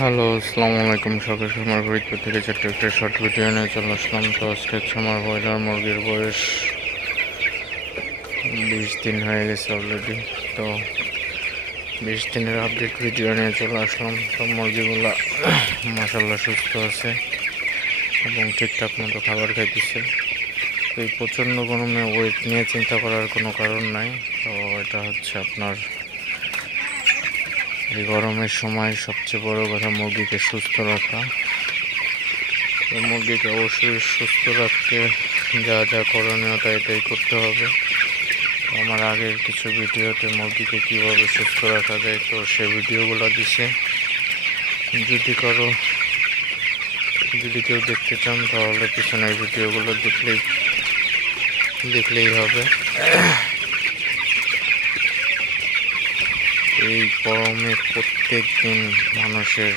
Hello, আসসালামু আলাইকুম। সকাল আমার ফরিদপুর থেকে ছোট্ট একটা শর্ট ভিডিও নিয়ে চলে আসলাম। তো আজকে হচ্ছে আমার ব্রয়লার মুরগির বয়স 20 দিন হয়ে গেছে অলরেডি। তো 20 দিনের আপডেট ভিডিও নিয়ে চলে আসলাম। তো মুরগিগুলো মাশাল্লাহ সুস্থ আছে এবং ঠিকঠাক মতো খাবার খাইতেছে। তো এই প্রচণ্ড গরমে ওয়েট নিয়ে চিন্তা করার কোনো কারণ নাই। তো এটা হচ্ছে আপনার এই গরমের সময় সবচেয়ে বড় কথা মুরগিকে সুস্থ রাখা। তো মুরগিকে অবশ্যই সুস্থ রাখতে যা যা করণীয় এটাই করতে হবে। আমার আগের কিছু ভিডিওতে মুরগিকে কীভাবে সুস্থ রাখা যায় তো সে ভিডিওগুলো দিছে। যদি কেউ দেখতে চান তাহলে পিছনের ভিডিওগুলো দেখলেই হবে। এই গরমে প্রত্যেক দিন মানুষের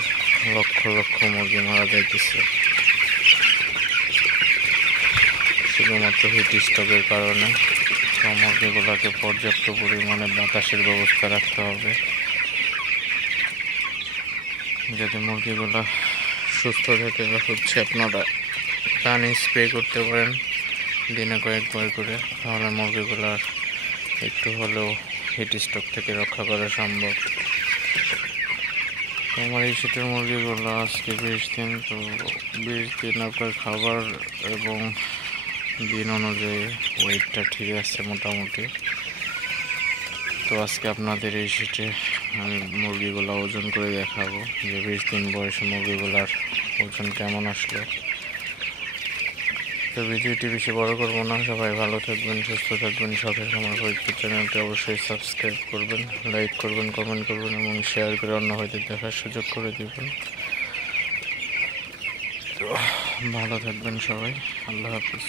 লক্ষ লক্ষ মুরগি মারা যাইতেছে শুধুমাত্র হিট স্ট্রোকের কারণে। মুরগিগুলোকে পর্যাপ্ত পরিমাণে বাতাসের ব্যবস্থা রাখতে হবে যাতে মুরগিগুলো সুস্থ থাকে। হচ্ছে আপনারা পানি স্প্রে করতে পারেন দিনে কয়েকবার করে, তাহলে মুরগিগুলার একটু হলেও হিট স্ট্রোক থেকে রক্ষা করা সম্ভব। আমার এই শীতের মুরগিগুলো আজকে 20 দিন। তো 20 দিন আপনার খাবার এবং দিন অনুযায়ী ওয়েটটা ঠিক আছে মোটামুটি। তো আজকে আপনাদের এই শীতে আমি মুরগিগুলো ওজন করে দেখাবো যে 20 দিন বয়সে মুরগিগুলার ওজন কেমন আসলো। তো ভিডিওটি বেশি বড় করবো না। সবাই ভালো থাকবেন, সুস্থ থাকবেন। শখের আমার ফরিদপুর চ্যানেলটি অবশ্যই সাবস্ক্রাইব করবেন, লাইক করবেন, কমেন্ট করবেন এবং শেয়ার করে অন্য হয়তো দেখার সুযোগ করে দেবেন। তো ভালো থাকবেন সবাই। আল্লাহ হাফিজ।